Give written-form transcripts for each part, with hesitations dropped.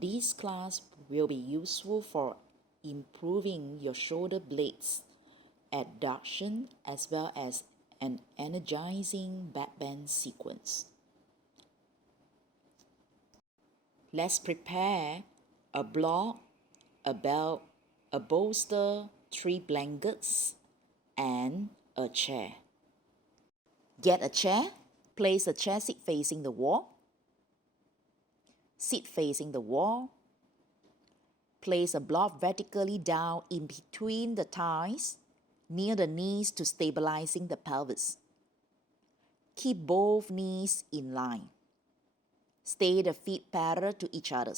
This class will be useful for improving your shoulder blades, adduction, as well as an energizing backbend sequence. Let's prepare a block, a belt, a bolster, 3 blankets, and a chair. Get a chair. Place the chair seat facing the wall. Sit facing the wall. Place a block vertically down in between the thighs, near the knees to stabilizing the pelvis. Keep both knees in line. Stay the feet parallel to each other.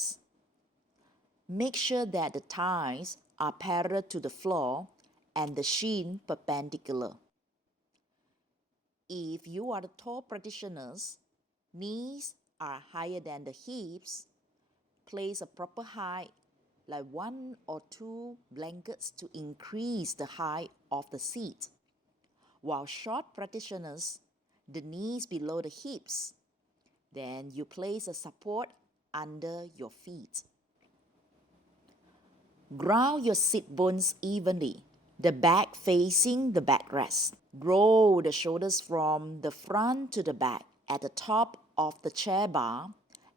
Make sure that the thighs are parallel to the floor and the shin perpendicular. If you are the tall practitioners, knees are higher than the hips, place a proper height like 1 or 2 blankets to increase the height of the seat. While short practitioners, the knees below the hips, then you place a support under your feet. Ground your sit bones evenly, the back facing the backrest. Roll the shoulders from the front to the back at the top of the chair bar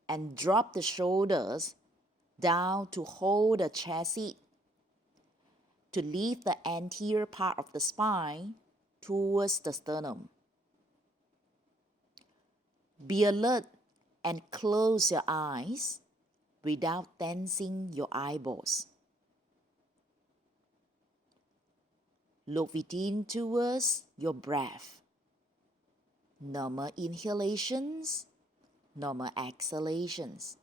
and drop the shoulders down to hold the chair seat. To lift the anterior part of the spine towards the sternum. Be alert and close your eyes without tensing your eyeballs. Look within towards your breath. Normal inhalations, normal exhalations.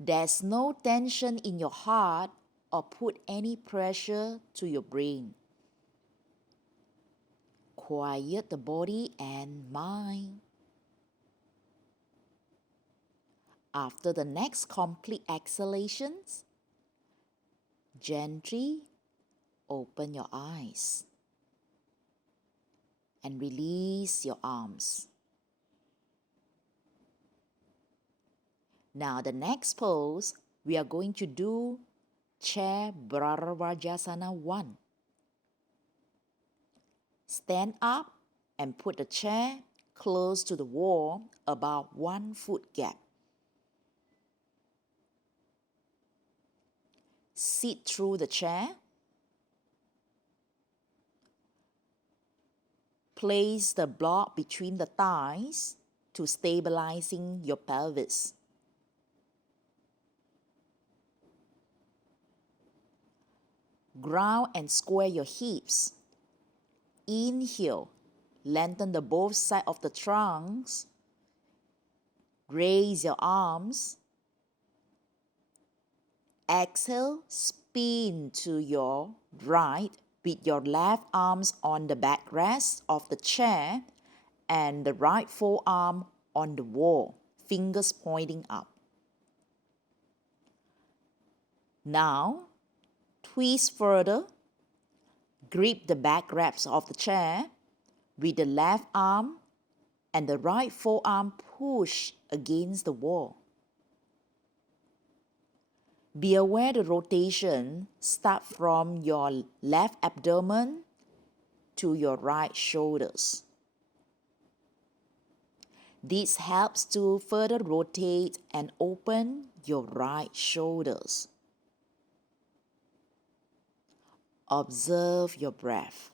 There's no tension in your heart or put any pressure to your brain. Quiet the body and mind. After the next complete exhalations, gently open your eyes and release your arms. Now the next pose, we are going to do Chair Bharavajasana 1. Stand up and put the chair close to the wall, about 1 foot gap. Sit through the chair. Place the block between the thighs to stabilizing your pelvis. Ground and square your hips. Inhale, lengthen the both sides of the trunks. Raise your arms. Exhale, spin to your right with your left arms on the backrest of the chair and the right forearm on the wall, fingers pointing up. Now, twist further. Grip the backrest of the chair with the left arm and the right forearm push against the wall. Be aware the rotation starts from your left abdomen to your right shoulders. This helps to further rotate and open your right shoulders. Observe your breath.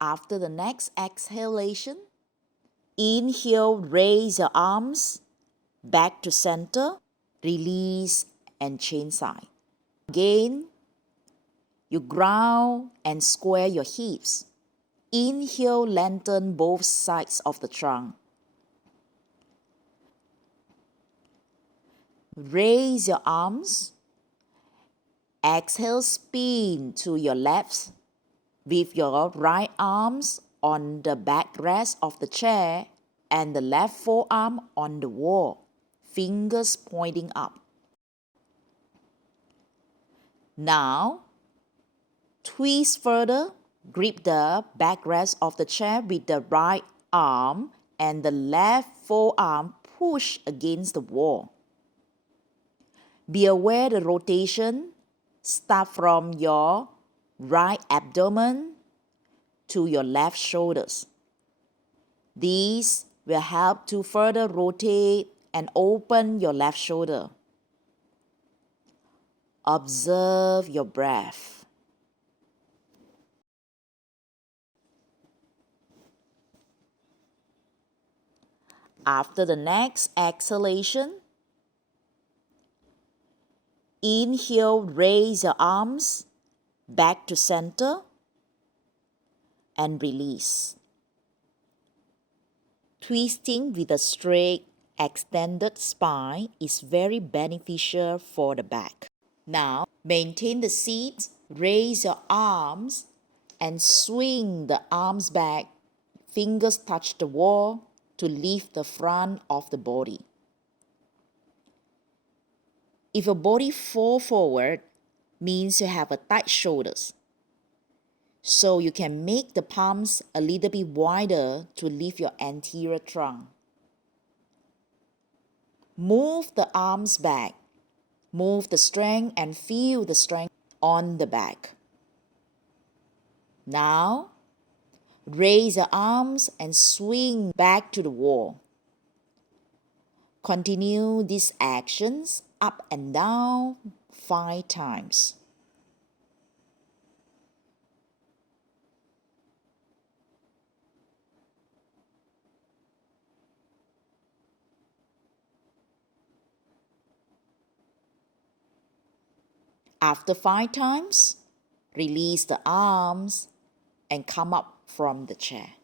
After the next exhalation, inhale, raise your arms back to center. Release and chain side. Again, you ground and square your hips. Inhale, lengthen both sides of the trunk. Raise your arms. Exhale, spin to your left with your right arms on the backrest of the chair and the left forearm on the wall. Fingers pointing up. Now, twist further, grip the backrest of the chair with the right arm and the left forearm push against the wall. Be aware the rotation starts from your right abdomen to your left shoulders. These will help to further rotate and open your left shoulder. Observe your breath. After the next exhalation, inhale, raise your arms back to center and release. Twisting with a straight, extended spine is very beneficial for the back. Now, maintain the seat, raise your arms, and swing the arms back. Fingers touch the wall to lift the front of the body. If your body falls forward, means you have a tight shoulders. So you can make the palms a little bit wider to lift your anterior trunk. Move the arms back. Move the strength and feel the strength on the back. Now, raise your arms and swing back to the wall. Continue these actions up and down 5 times. After 5 times, release the arms and come up from the chair.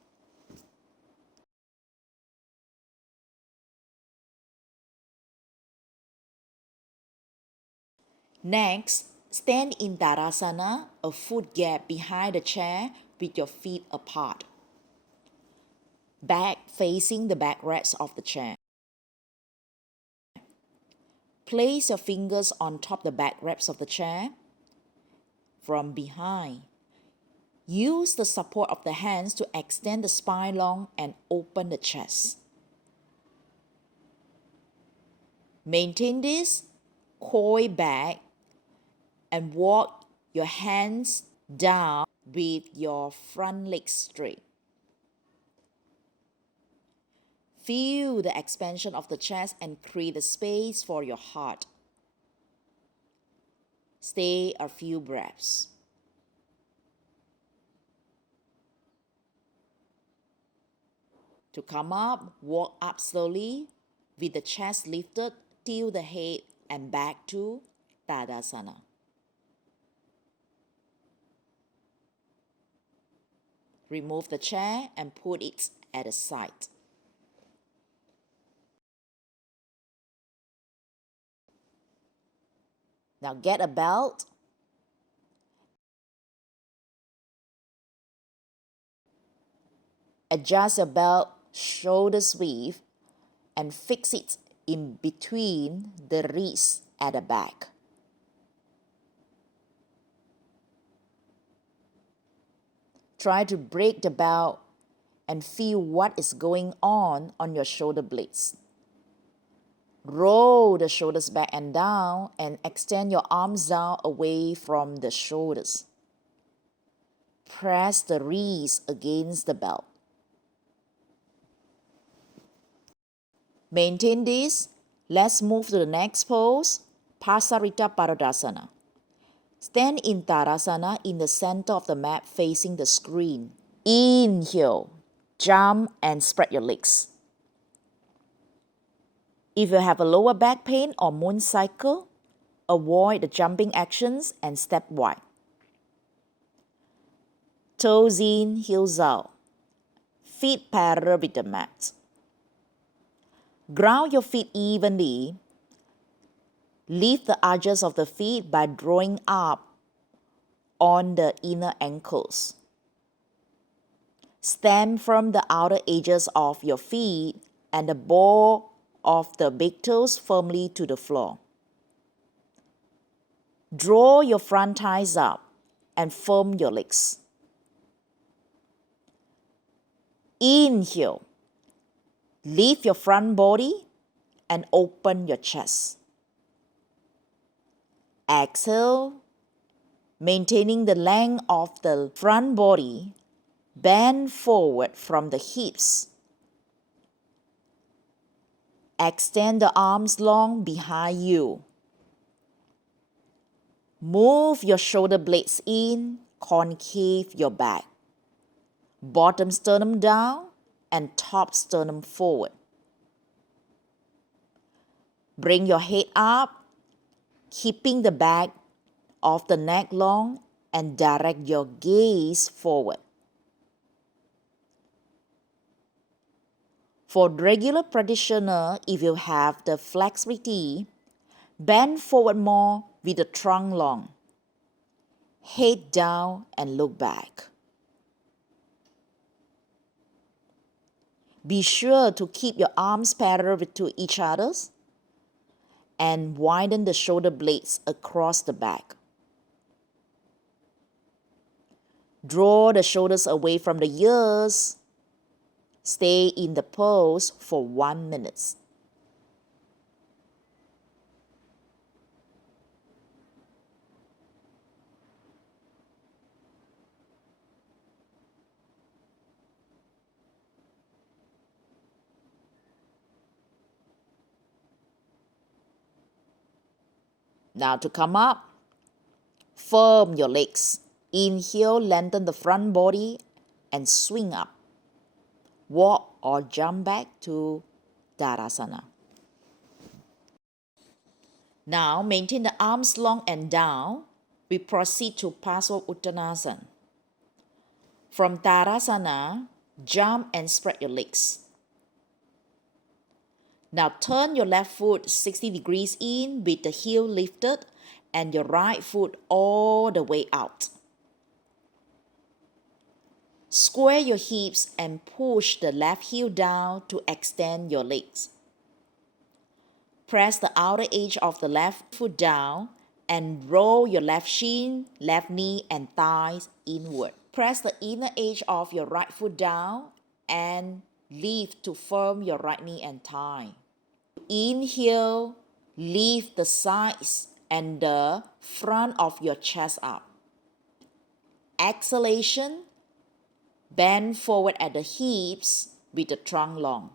Next, stand in Tadasana, a foot gap behind the chair with your feet apart. Back facing the backrest of the chair. Place your fingers on top the backrest of the chair from behind. Use the support of the hands to extend the spine long and open the chest. Maintain this, coil back, and walk your hands down with your front leg straight. Feel the expansion of the chest and create a space for your heart. Stay a few breaths. To come up, walk up slowly with the chest lifted, tilt the head and back to Tadasana. Remove the chair and put it at the side. Now get a belt. Adjust your belt shoulder width and fix it in between the wrists at the back. Try to break the belt and feel what is going on your shoulder blades. Roll the shoulders back and down and extend your arms down away from the shoulders. Press the wrists against the belt. Maintain this. Let's move to the next pose, Pasarita Padadasana. Stand in Tadasana in the center of the mat facing the screen. Inhale, jump and spread your legs. If you have a lower back pain or moon cycle, avoid the jumping actions and step wide. Toes in, heels out. Feet parallel with the mat. Ground your feet evenly. Lift the arches of the feet by drawing up on the inner ankles. Stand from the outer edges of your feet and the ball of the big toes firmly to the floor. Draw your front thighs up and firm your legs. Inhale, Lift your front body and open your chest. Exhale, maintaining the length of the front body, bend forward from the hips. Extend the arms long behind you. Move your shoulder blades in, concave your back. Bottom sternum down and top sternum forward. Bring your head up, keeping the back of the neck long, and direct your gaze forward. For regular practitioner, if you have the flexibility, bend forward more with the trunk long. Head down and look back. Be sure to keep your arms parallel to each other and widen the shoulder blades across the back. Draw the shoulders away from the ears. Stay in the pose for 1 minute. Now to come up, firm your legs. Inhale, lengthen the front body and swing up. Walk or jump back to Tadasana. Now maintain the arms long and down. We proceed to Parsvottanasana. From Tadasana, jump and spread your legs. Now turn your left foot 60 degrees in with the heel lifted and your right foot all the way out. Square your hips and push the left heel down to extend your legs. Press the outer edge of the left foot down and roll your left shin, left knee and thighs inward. Press the inner edge of your right foot down and lift to firm your right knee and thigh. Inhale, lift the sides and the front of your chest up. Exhalation, bend forward at the hips with the trunk long.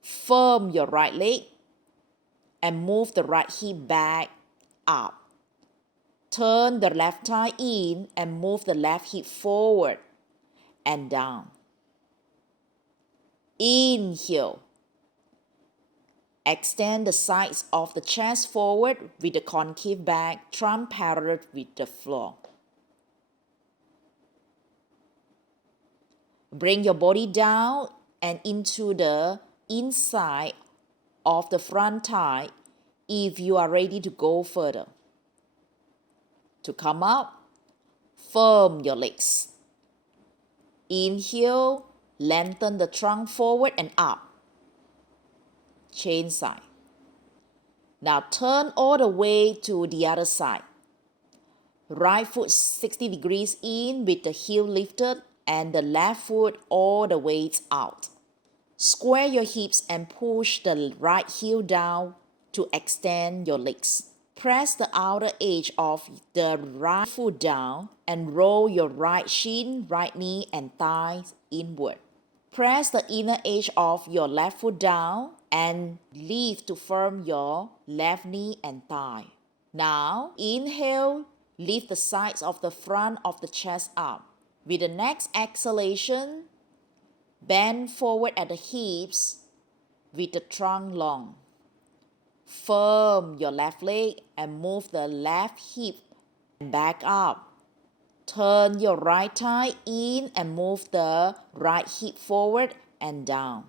Firm your right leg and move the right hip back up. Turn the left thigh in and move the left hip forward and down. Inhale. Extend the sides of the chest forward with the concave back, trunk parallel with the floor. Bring your body down and into the inside of the front thigh if you are ready to go further. To come up, firm your legs. Inhale, lengthen the trunk forward and up. Chain side. Now turn all the way to the other side. Right foot 60 degrees in with the heel lifted and the left foot all the way out. Square your hips and push the right heel down to extend your legs. Press the outer edge of the right foot down and roll your right shin, right knee and thighs inward. Press the inner edge of your left foot down and lift to firm your left knee and thigh. Now, inhale, lift the sides of the front of the chest up. With the next exhalation, bend forward at the hips with the trunk long. Firm your left leg and move the left hip back up. Turn your right thigh in and move the right hip forward and down.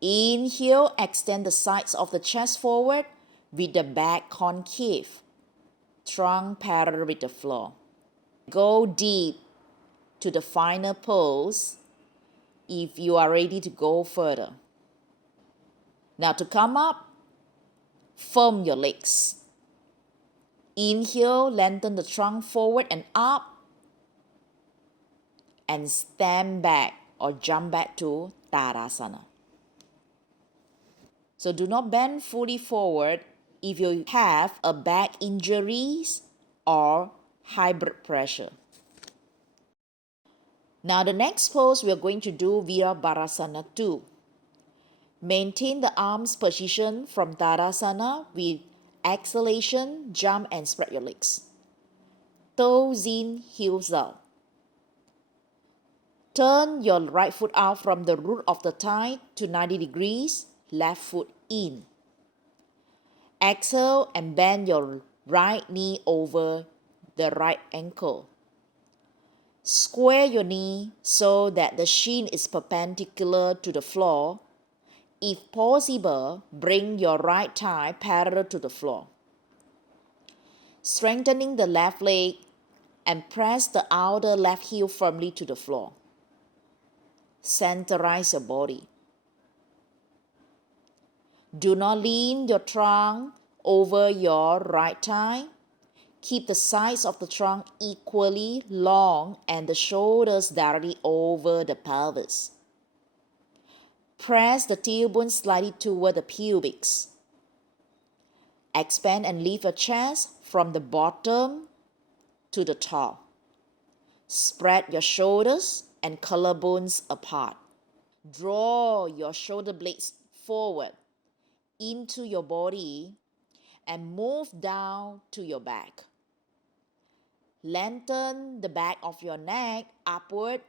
Inhale, extend the sides of the chest forward with the back concave, trunk parallel with the floor. Go deep to the final pose if you are ready to go further. Now to come up, firm your legs. Inhale, lengthen the trunk forward and up and stand back or jump back to Tadasana. So do not bend fully forward if you have a back injuries or high blood pressure. Now the next pose we are going to do Virabhadrasana 2. Maintain the arms position from Tadasana with exhalation, jump and spread your legs. Toes in, heels out. Turn your right foot out from the root of the thigh to 90 degrees, left foot in. Exhale and bend your right knee over the right ankle. Square your knee so that the shin is perpendicular to the floor. If possible, bring your right thigh parallel to the floor. Strengthening the left leg and press the outer left heel firmly to the floor. Centerize your body. Do not lean your trunk over your right thigh. Keep the sides of the trunk equally long and the shoulders directly over the pelvis. Press the tailbone slightly toward the pubics. Expand and lift your chest from the bottom to the top. Spread your shoulders and collarbones apart. Draw your shoulder blades forward into your body and move down to your back. Lengthen the back of your neck upward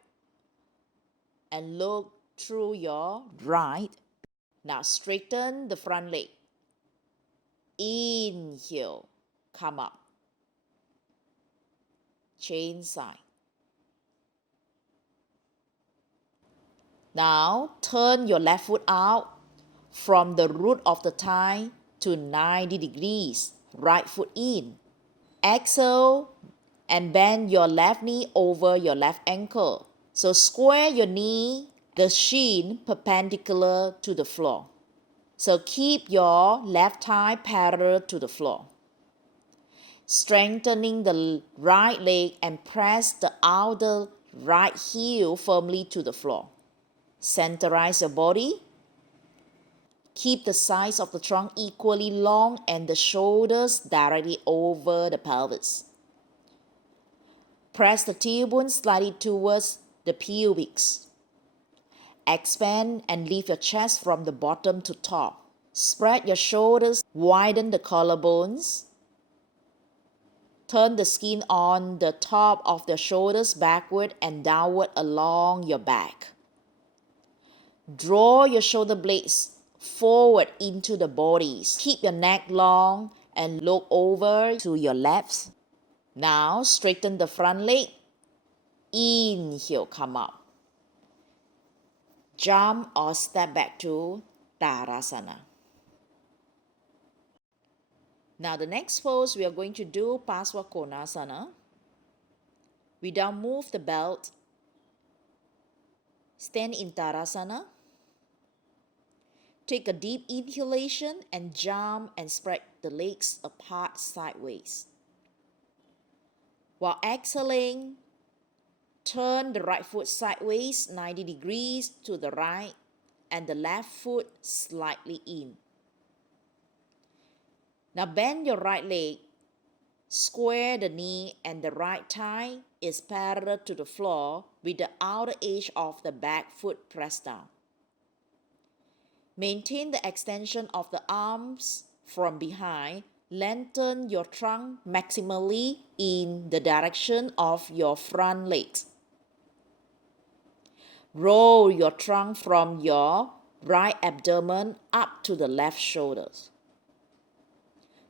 and look through your right. Now straighten the front leg. Inhale, come up. Chain side. Now turn your left foot out from the root of the thigh to 90 degrees, right foot in. Exhale and bend your left knee over your left ankle. So square your knee, the shin perpendicular to the floor. So keep your left thigh parallel to the floor. Strengthening the right leg and press the outer right heel firmly to the floor. Centerize your body. Keep the sides of the trunk equally long and the shoulders directly over the pelvis. Press the tailbone slightly towards the pubics. Expand and lift your chest from the bottom to top. Spread your shoulders, widen the collarbones. Turn the skin on the top of the shoulders backward and downward along your back. Draw your shoulder blades forward into the bodies. Keep your neck long and look over to your left. Now straighten the front leg. Inhale, come up. Jump or step back to Tadasana. Now the next pose we are going to do Pasvakonasana. We don't move the belt. Stand in Tadasana. Take a deep inhalation and jump and spread the legs apart sideways. While exhaling, turn the right foot sideways 90 degrees to the right and the left foot slightly in. Now bend your right leg, square the knee and the right thigh is parallel to the floor with the outer edge of the back foot pressed down. Maintain the extension of the arms from behind. Lengthen your trunk maximally in the direction of your front legs. Roll your trunk from your right abdomen up to the left shoulders.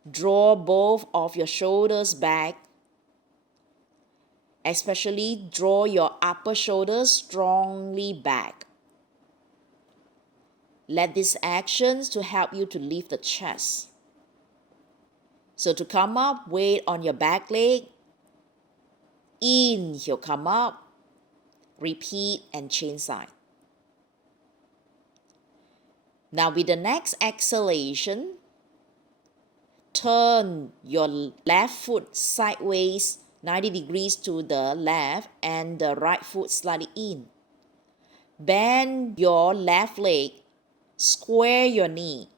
Draw both of your shoulders back. Especially draw your upper shoulders strongly back. Let these actions to help you to lift the chest. So to come up, weight on your back leg. Inhale, come up. Repeat and chain side. Now with the next exhalation, turn your left foot sideways 90 degrees to the left and the right foot slightly in. Bend your left leg, square your knee,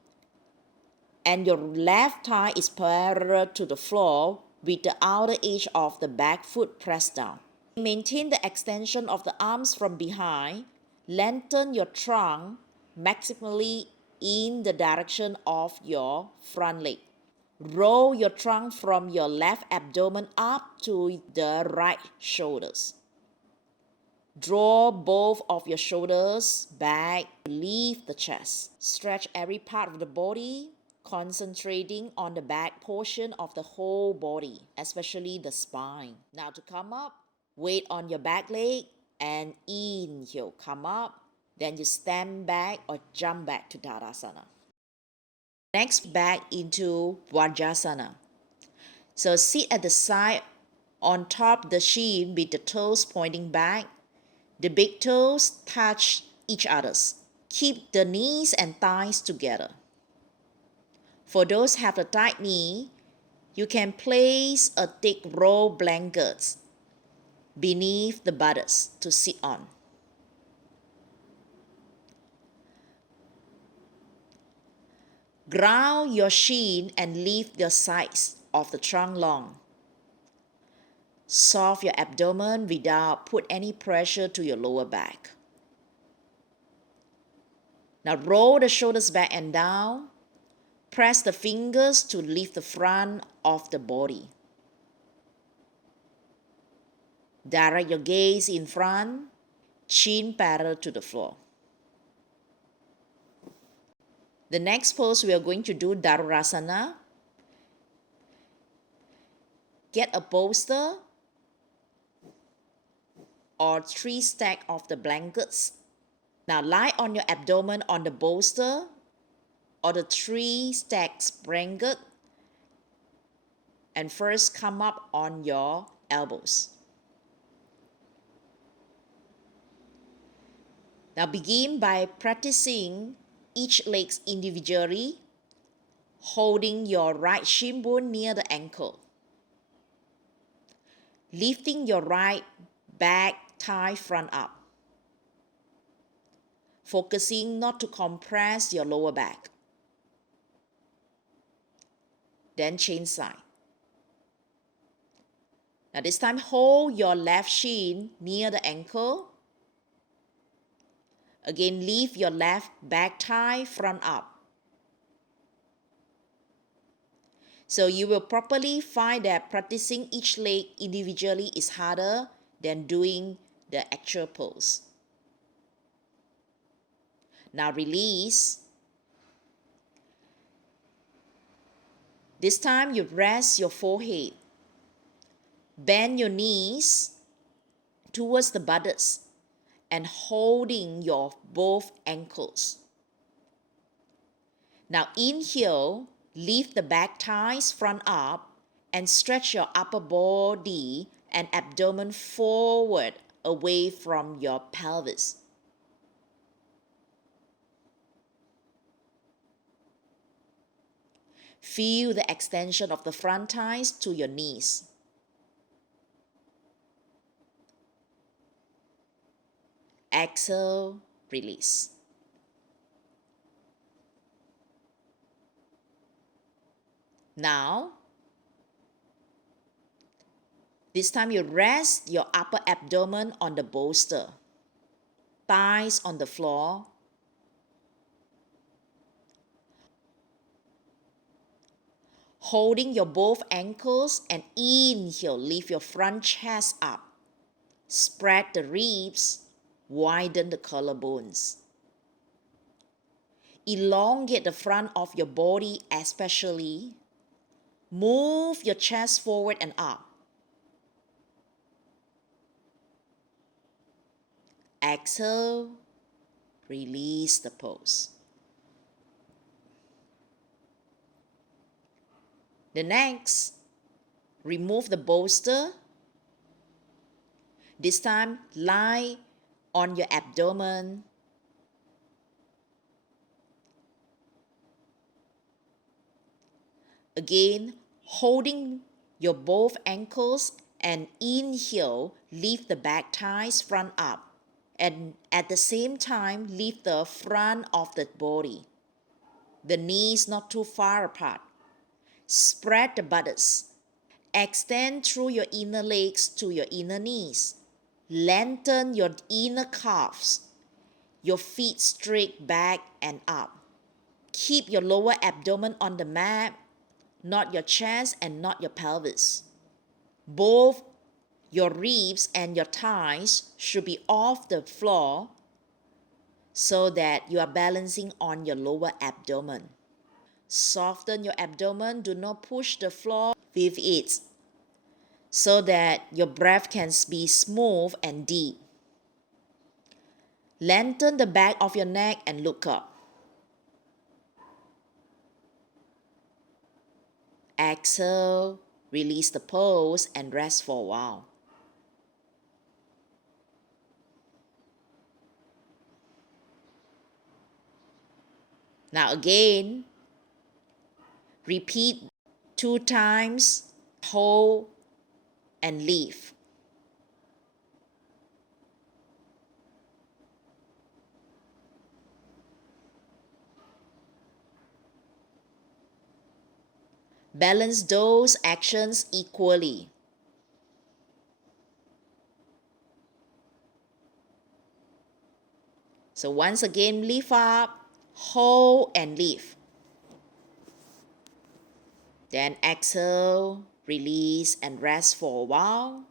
and your left thigh is parallel to the floor with the outer edge of the back foot pressed down. Maintain the extension of the arms from behind. Lengthen your trunk maximally in the direction of your front leg. Roll your trunk from your left abdomen up to the right shoulders. Draw both of your shoulders back to lift the chest. Stretch every part of the body, concentrating on the back portion of the whole body, especially the spine. Now to come up, weight on your back leg and inhale, come up. Then you stand back or jump back to Tadasana. Next, back into Vajrasana. So sit at the side on top the shin with the toes pointing back. The big toes touch each other's. Keep the knees and thighs together. For those who have a tight knee, you can place a thick roll blanket beneath the buttocks to sit on. Ground your shin and lift your sides of the trunk long. Soft your abdomen without put any pressure to your lower back. Now roll the shoulders back and down. Press the fingers to lift the front of the body. Direct your gaze in front, chin parallel to the floor. The next pose we are going to do Dharurasana. Get a bolster or 3 stacks of the blankets. Now lie on your abdomen on the bolster or the 3 stacks blanket and first come up on your elbows. Now begin by practicing each leg individually, holding your right shin bone near the ankle. Lifting your right back thigh front up. Focusing not to compress your lower back. Then change side. Now this time hold your left shin near the ankle. Again, lift your left back thigh front up. So you will probably find that practicing each leg individually is harder than doing the actual pose. Now release. This time you rest your forehead. Bend your knees towards the buttocks and holding your both ankles. Now inhale, lift the back thighs front up and stretch your upper body and abdomen forward away from your pelvis. Feel the extension of the front thighs to your knees. Exhale, release. Now, this time you rest your upper abdomen on the bolster, thighs on the floor. Holding your both ankles and inhale, lift your front chest up. Spread the ribs, widen the collarbones. Elongate the front of your body especially. Move your chest forward and up. Exhale, release the pose. The next, remove the bolster. This time, lie on your abdomen. Again, holding your both ankles and inhale, lift the back thighs front up And at the same time, lift the front of the body. The knees not too far apart. Spread the buttocks. Extend through your inner legs to your inner knees. Lengthen your inner calves. Your feet straight back and up. Keep your lower abdomen on the mat, not your chest and not your pelvis. Both your ribs and your thighs should be off the floor so that you are balancing on your lower abdomen. Soften your abdomen, do not push the floor with it so that your breath can be smooth and deep. Lengthen the back of your neck and look up. Exhale, release the pose and rest for a while. Now again, repeat 2 times, hold and leave. Balance those actions equally. So once again, lift up, hold and leave. Then exhale, release and rest for a while.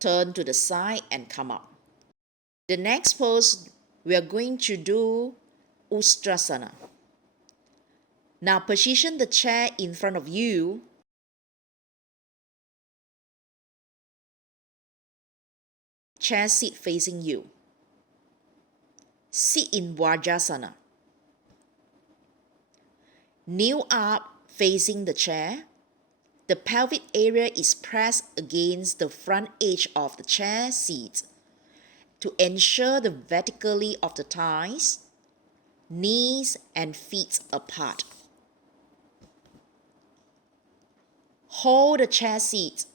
Turn to the side and come up. The next pose, we are going to do Ustrasana. Now position the chair in front of you. Chair seat facing you. Sit in Vajrasana. Kneel up facing the chair. The pelvic area is pressed against the front edge of the chair seat to ensure the verticality of the thighs, knees and feet apart. Hold the chair seat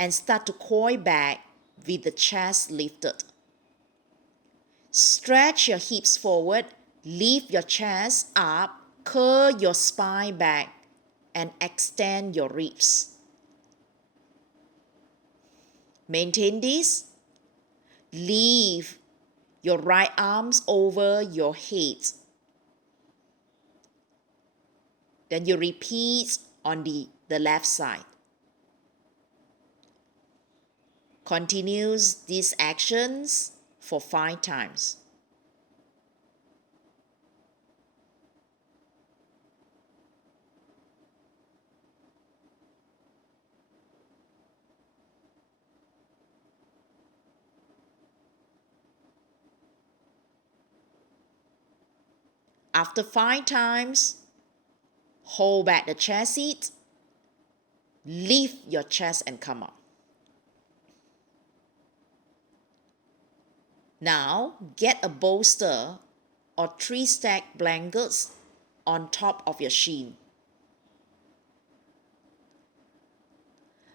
and start to coil back with the chest lifted. Stretch your hips forward, lift your chest up, curl your spine back, and extend your ribs. Maintain this. Leave your right arms over your head. Then you repeat on the left side. Continues these actions for 5 times. After 5 times, hold back the chair seat, lift your chest and come up. Now, get a bolster or 3 stacked blankets on top of your shin.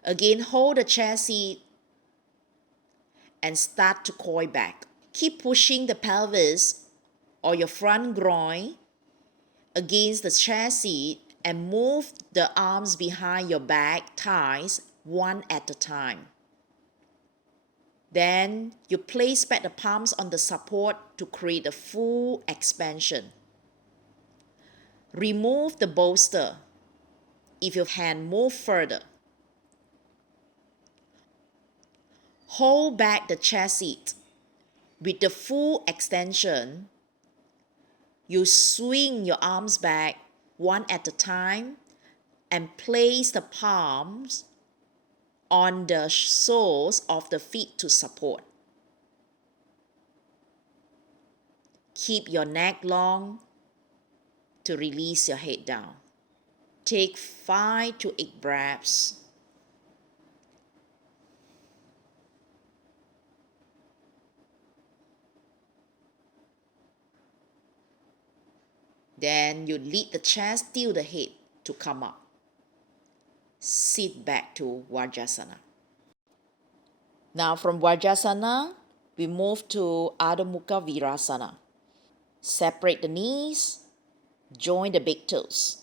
Again, hold the chair seat and start to coil back. Keep pushing the pelvis or your front groin against the chair seat and move the arms behind your back thighs one at a time. Then you place back the palms on the support to create a full expansion. Remove the bolster if your hand moves further. Hold back the chair seat. With the full extension, you swing your arms back one at a time and place the palms on the soles of the feet to support. Keep your neck long to release your head down. Take 5 to 8 breaths. Then you lead the chest, tilt the head to come up. Sit back to Vajrasana. Now from Vajrasana, we move to Adho Mukha Virasana. Separate the knees, join the big toes.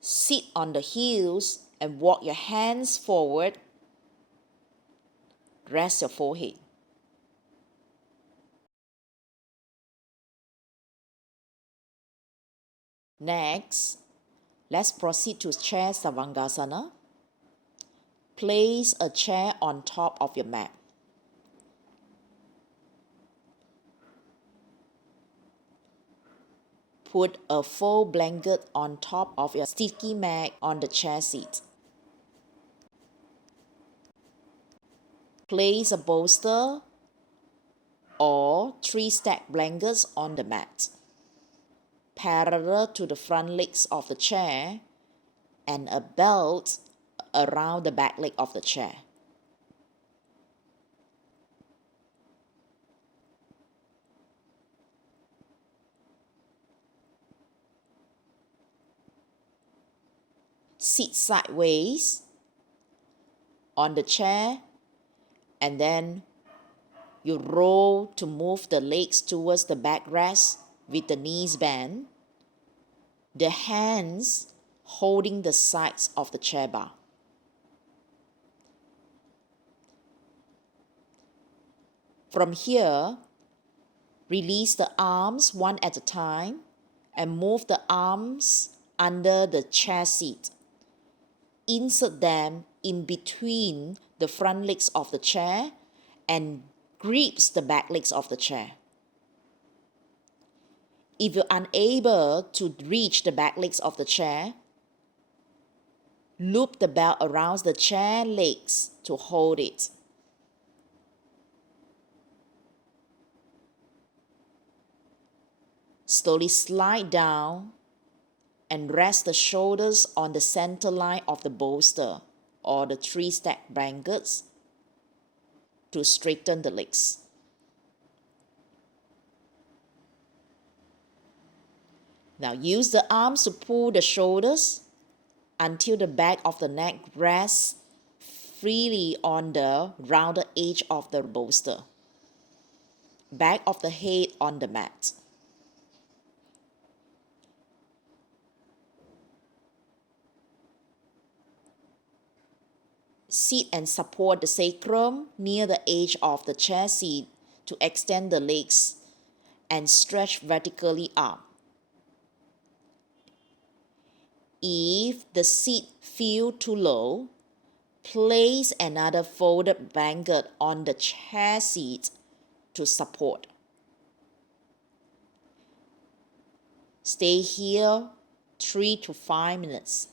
Sit on the heels and walk your hands forward. Rest your forehead. Next, let's proceed to chair Savangasana. Place a chair on top of your mat. Put a full blanket on top of your sticky mat on the chair seat. Place a bolster or 3 stacked blankets on the mat, parallel to the front legs of the chair, and a belt around the back leg of the chair. Sit sideways on the chair, and then you roll to move the legs towards the backrest with the knees bent, the hands holding the sides of the chair bar. From here, release the arms one at a time and move the arms under the chair seat. Insert them in between the front legs of the chair and grips the back legs of the chair. If you're unable to reach the back legs of the chair, loop the belt around the chair legs to hold it. Slowly slide down and rest the shoulders on the center line of the bolster or the 3 stacked blankets to straighten the legs. Now use the arms to pull the shoulders until the back of the neck rests freely on the rounded edge of the bolster. Back of the head on the mat. Sit and support the sacrum near the edge of the chair seat to extend the legs and stretch vertically up. If the seat feels too low, place another folded blanket on the chair seat to support. Stay here 3 to 5 minutes.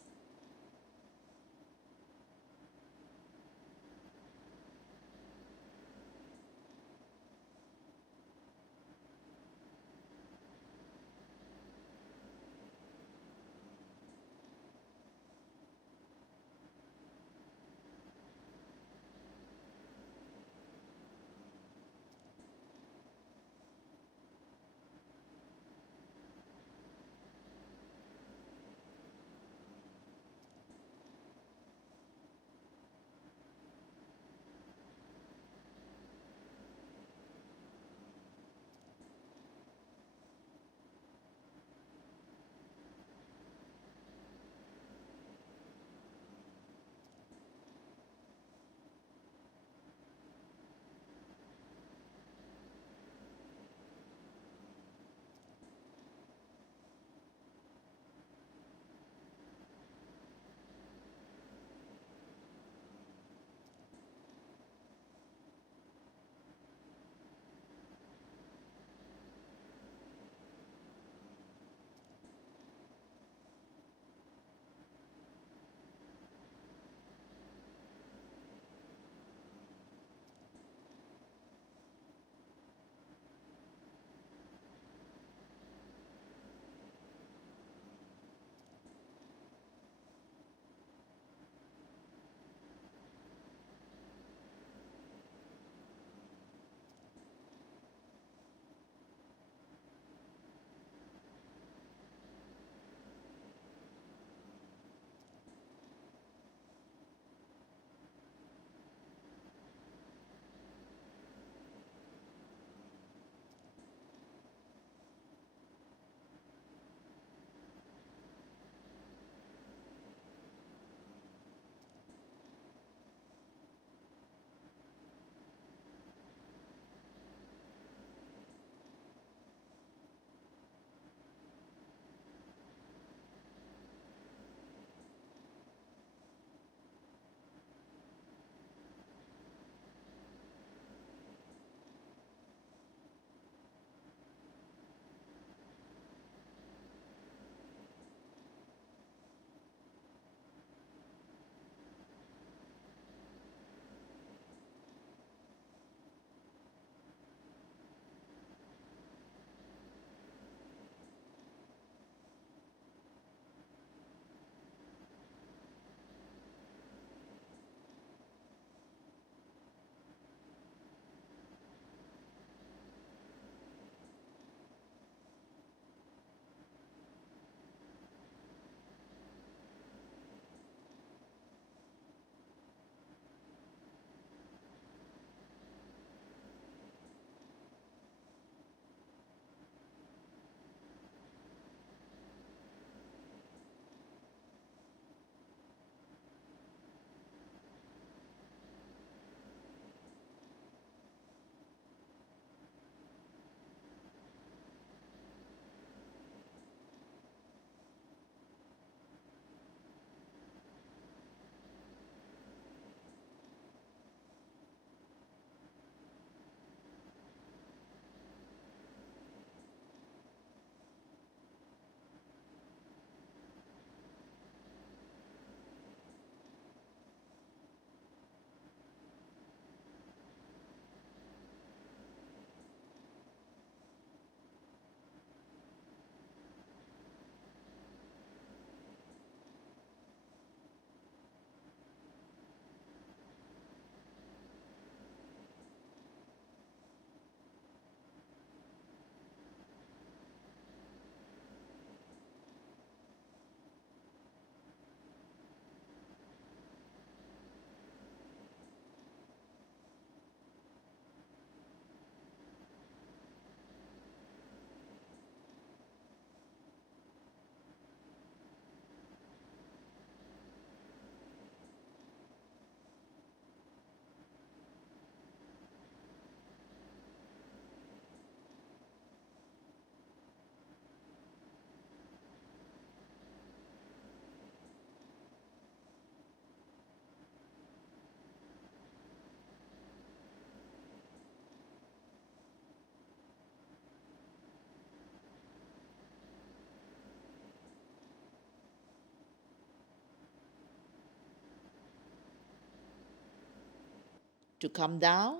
To come down,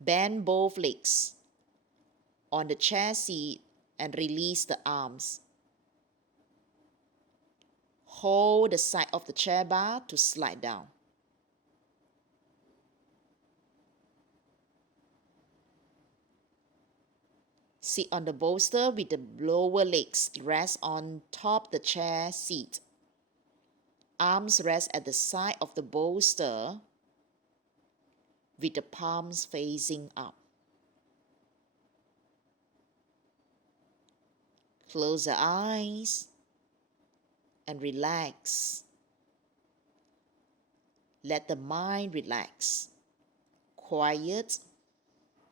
bend both legs on the chair seat and release the arms. Hold the side of the chair bar to slide down. Sit on the bolster with the lower legs rest on top the chair seat. Arms rest at the side of the bolster with the palms facing up. Close the eyes and relax. Let the mind relax. Quiet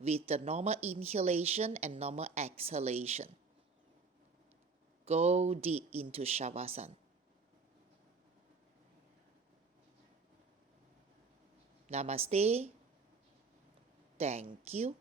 with the normal inhalation and normal exhalation. Go deep into Shavasana. Namaste. Thank you.